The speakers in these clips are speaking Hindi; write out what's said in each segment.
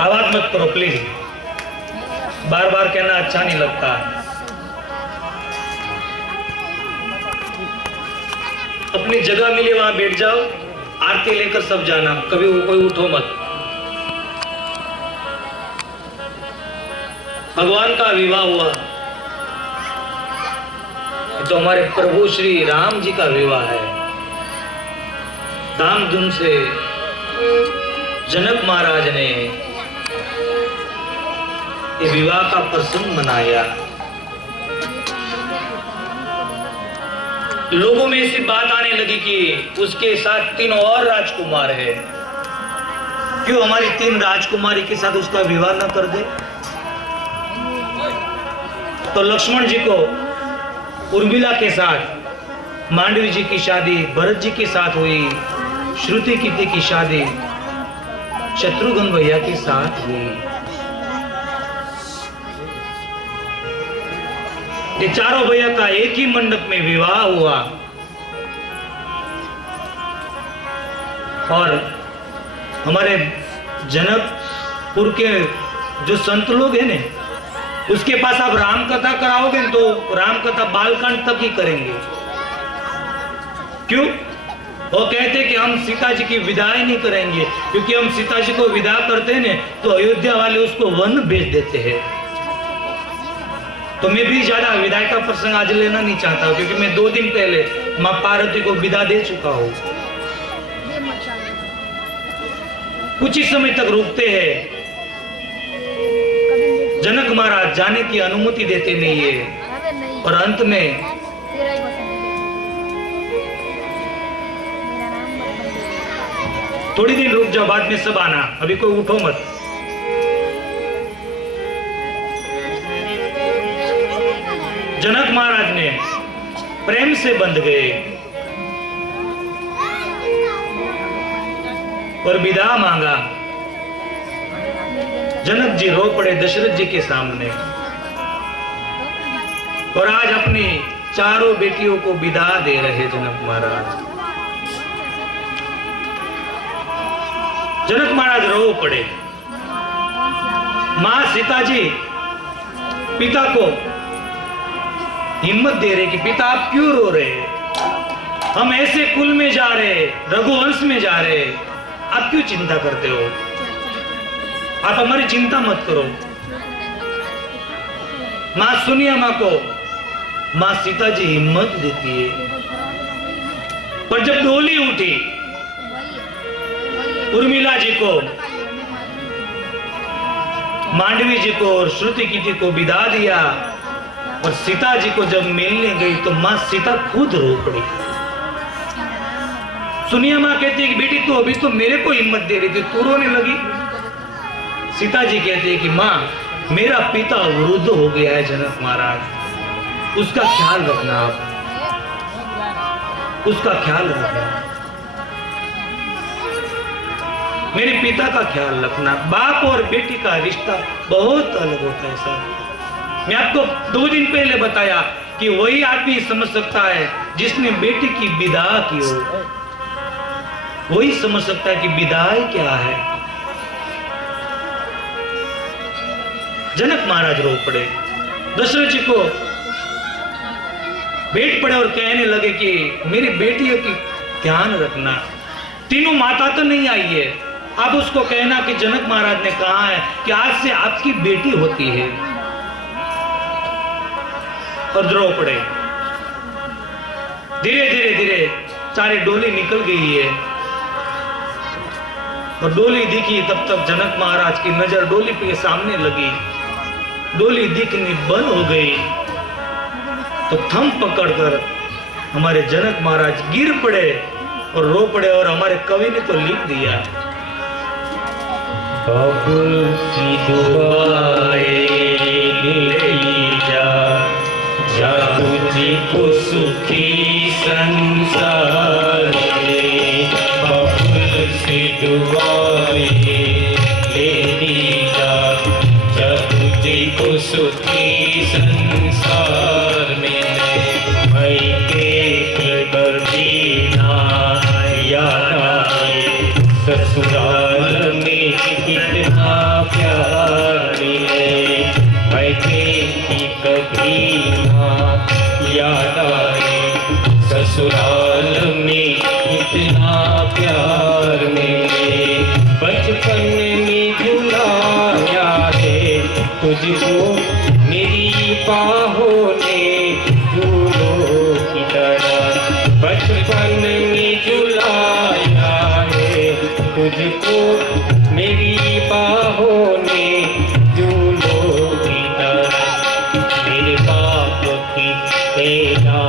आवाज मत करो प्लीज, बार बार कहना अच्छा नहीं लगता। अपनी जगह मिले वहां बैठ जाओ, आरती लेकर सब जाना, कभी वो कोई उठो मत। भगवान का विवाह हुआ तो हमारे प्रभु श्री राम जी का विवाह है। धामधूम से जनक महाराज ने ये विवाह का प्रसंग मनाया। लोगों में ऐसी बात आने लगी कि उसके साथ 3 और राजकुमार है, क्यों हमारी 3 राजकुमारी के साथ उसका विवाह न कर दे। तो लक्ष्मण जी को उर्मिला के साथ, मांडवी जी की शादी भरत जी के साथ हुई, श्रुति कीर्ति की शादी शत्रुघ्न भैया के साथ हुई। ये चारों भैया का एक ही मंडप में विवाह हुआ और हमारे जनकपुर के जो संत लोग हैं ने, उसके पास आप राम कथा कराओगे तो राम कथा बालकांड तक ही करेंगे। क्यों? वो कहते कि हम सीता जी की विदाई नहीं करेंगे, क्योंकि हम सीता जी को विदा करते हैं तो अयोध्या वाले उसको वन भेज देते हैं। तो मैं भी ज्यादा विदाई का प्रसंग आज लेना नहीं चाहता, क्योंकि मैं 2 दिन पहले मां पार्वती को विदा दे चुका हूं। कुछ ही समय तक रुकते हैं, जनक महाराज जाने की अनुमति देते नहीं है और अंत में थोड़ी दिन रुक जाओ, बाद में सब आना, अभी कोई उठो मत। जनक महाराज ने प्रेम से बंध गए और विदा मांगा। जनक जी रो पड़े दशरथ जी के सामने और आज अपनी चारों बेटियों को विदा दे रहे जनक महाराज। जनक महाराज रो पड़े। मां सीता जी पिता को हिम्मत दे रहे कि पिता आप क्यों रो रहे, हम ऐसे कुल में जा रहे, रघुवंश में जा रहे, आप क्यों चिंता करते हो, आप हमारी चिंता मत करो। मां सुनिया मां को मां सीता जी हिम्मत देती है। पर जब डोली उठी, उर्मिला जी को, मांडवी जी को और श्रुति कीर्ति को विदा दिया और सीता जी को जब मिलने गई तो मां सीता खुद रो पड़ी। सुनिया मां कहती है कि बेटी तू अभी तो मेरे को हिम्मत दे रही थी, तू रोने लगी। सीता जी कहती है कि मां मेरा पिता वृद्ध हो गया है जनक महाराज, उसका ख्याल रखना, आप उसका ख्याल रखना, मेरे पिता का ख्याल रखना। बाप और बेटी का रिश्ता बहुत अलग होता है सर। मैं आपको 2 दिन पहले बताया कि वही आदमी समझ सकता है जिसने बेटी की विदा की हो, वही समझ सकता है कि विदाई क्या है। जनक महाराज रो पड़े, दशरथ जी को बैठ पड़े और कहने लगे कि मेरी बेटियों की ध्यान रखना। तीनों माता तो नहीं आई है, अब उसको कहना कि जनक महाराज ने कहा है कि आज से आपकी बेटी होती है। और रो पड़े। धीरे धीरे धीरे सारी डोली निकल गई है और डोली दिखी, तब तक जनक महाराज की नजर डोली के सामने लगी। डोली दिखनी बंद हो गई तो थम पकड़कर हमारे जनक महाराज गिर पड़े और रो पड़े और हमारे कवि ने तो लिख दिया, बाबुल की दुआएं ले जा तुझी को सुखी संसार में। बाबुल की दुआएं ले जा तुझी को सुखी संसार में। मैं के पर जीना याद आए ससुराल ससुराल में कितना प्यार है, मैके की कभी ना याद आए। ससुराल में कितना प्यार मेरे, बचपन में झुलाया है तुझको मेरी बाहों ने झूलों की तरह। बचपन में झुलाया है तुझको मेरी बाहों ने झूलों की तरह। मेरे बाप की तेरा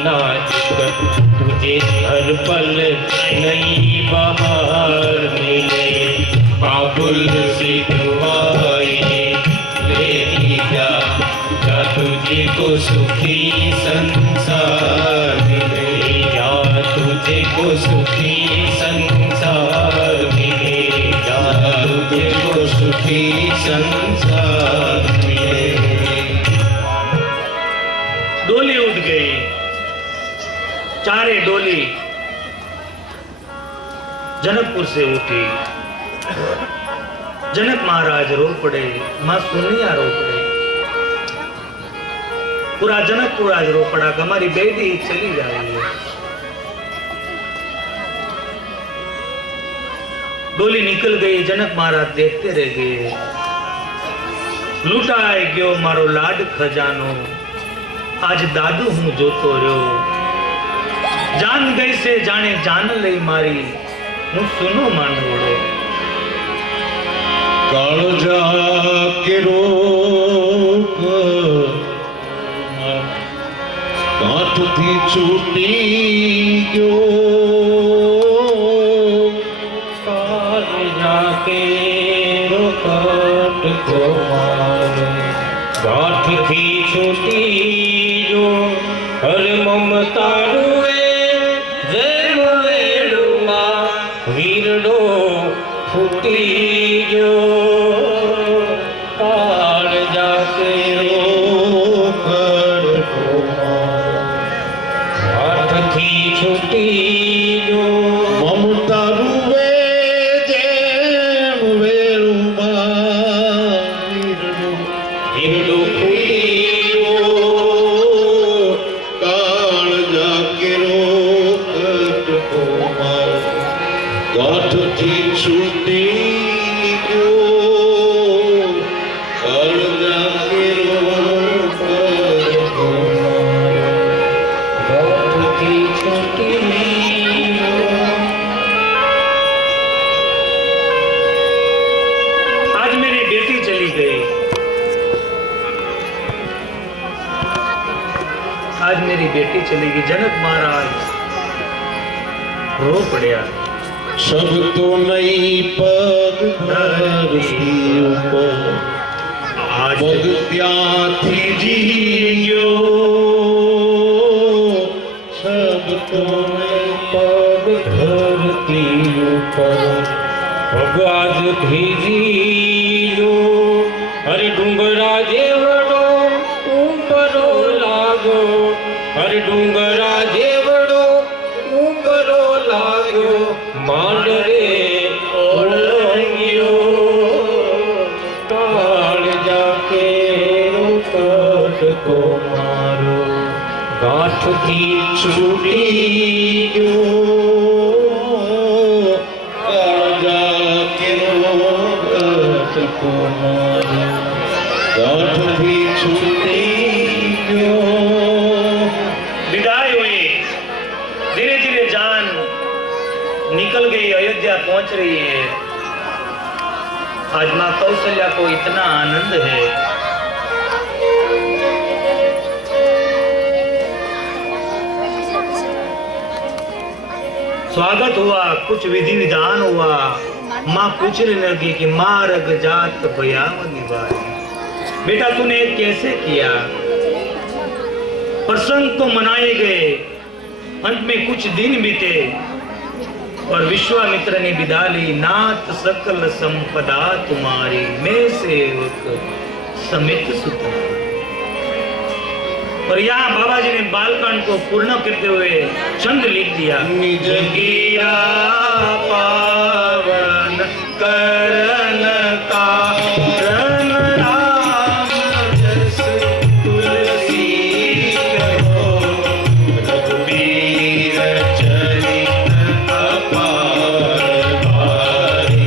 नाजुक तुझे हर पल नई बहार मिले। बाबुल से दुआएं लेती जा, जा तुझे को सुखी संसार मिले। जा तुझे को सुखी संसार मिले। जा तुझे को सुखी संसार मिले। डोली उठ गई, चारे डोली जनकपुर से उठी। जनक महाराज रो पड़े, मां सुनिया रो पड़े, पूरा जनकपुर आज रो पड़ा कि हमारी बेटी चली जा रही है। डोली निकल गई, जनक महाराज देखते रह गए। लूटाए गयो मारो लाड खजानो, आज दादू हूं जोतो रहो। जान गई से जाने जान लई मारी, हूं सुनो मांडवड़ो। काळजा के रोक गांठ थी छूटी गयो। काळजा के रोकट को मारे, गांठ थी छूटी जो हर ममता वीरडो फूटी जो। काळजा के रोकट को हाथ थी छूटी जो ममता रुवे जेम वेरुमा वीरडो फूटी जो। काळजा के रोकट को गांठ थी छूटी गयो। काळजा के रोकट को गांठ थी छूटी जो। आज मेरी बेटी चली गई, आज मेरी बेटी चली गई। जनक महाराज रो पड़िया। सब तो नई पग धरती ऊपर आज पग त्याथी जीयो। सब तो नई पग धरती ऊपर भगवाज भीजियो। हरे डूंगरा जेवड़ो ऊपरो लागो, हरे डूंगरा जेवड़ो ऊपरो लागो। मांडरे ओलंगियो, काळजा के रोकट को मारो। गांठ थी छूटी जो काळजा के रोकट को मारो। गांठ थी छूटी गयो। विदाई हुई, धीरे धीरे जान निकल गई, अयोध्या पहुंच रही है। आज मां कौशल्या को इतना आनंद है। स्वागत हुआ, कुछ विधि विधान हुआ। मां पूछने लगी कि मार्ग जात भयावनी बाई, बेटा तूने कैसे किया। प्रसंग तो मनाए गए, अंत में कुछ दिन बीते और विश्वामित्र ने विदा ली। नाथ सकल संपदा तुम्हारी, मैं सेवक समित सुता। और यहाँ बाबा जी ने बालकांड को पूर्ण करते हुए छंद लिख दिया। निज गिरा पावन करन कारण राम जस तुलसी कहो, रघुबीर चरित अपार भारी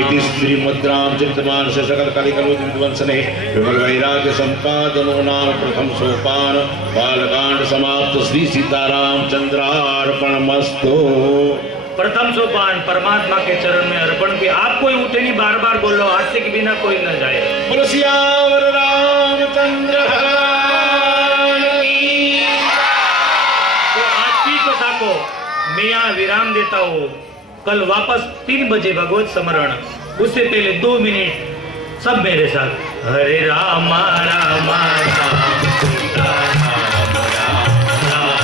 इति श्रीमद्रामचरितमानस सकल कलिकलोक विध्वंसने विमल वैराग्य संपादनो नाम प्रथम सोपान बालकांड समाप्त। श्री सीतारामचंद्रार्पणमस्तु। प्रथम सोपान परमात्मा के चरण में अर्पण की। आप कोई उठे नहीं, बार बार बोलो, हादसे के बिना कोई न जाए। बोलो सियावर रामचंद्र भगवान की। तो आज की कथा को मैं यहाँ विराम देता हूँ। कल वापस 3 बजे भगवत स्मरण, उससे पहले 2 मिनट सब मेरे साथ। हरे राम राम राम सीता राम राम राम,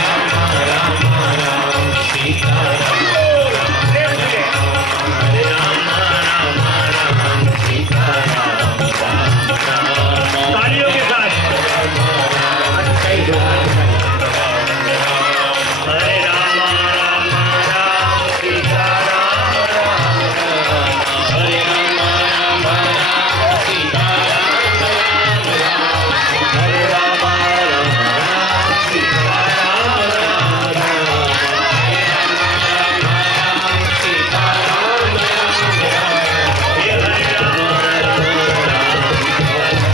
हरे राम राम राम सीता राम, हरे राम राम राम सीता राम राम। तालियों के साथ हरे राम राम राम सीता राम राम राम, हरे राम राम राम सीता राम राम राम, हरे राम राम राम सीता राम राम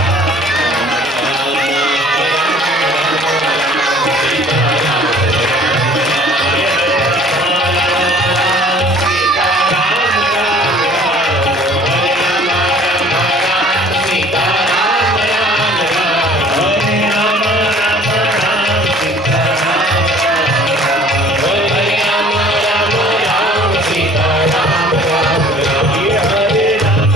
राम, हरे राम राम सीता राम राम राम, हरे राम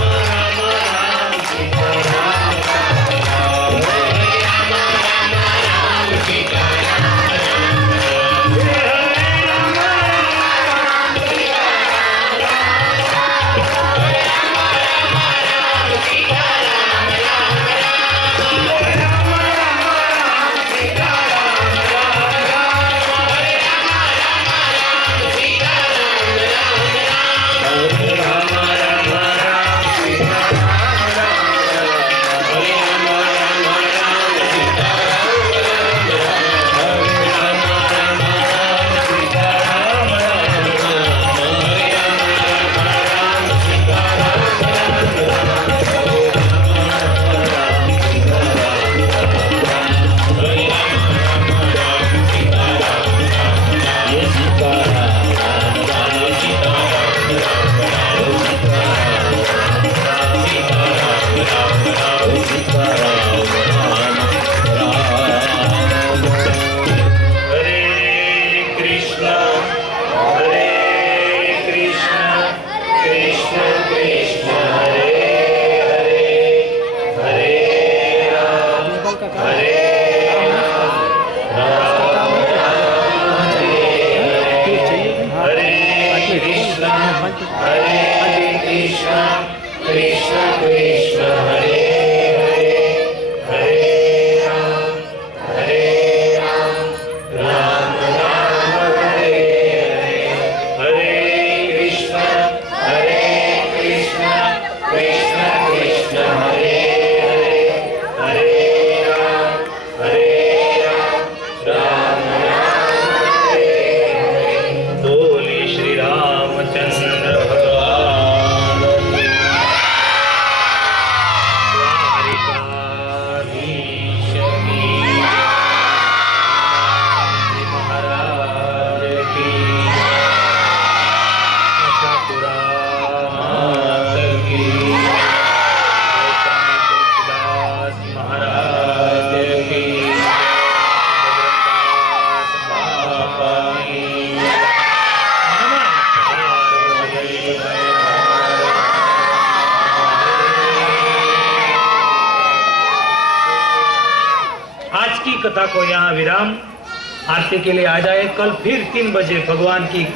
की कथा को यहाँ विराम। आरती के लिए आ जाए। कल फिर 3 बजे भगवान की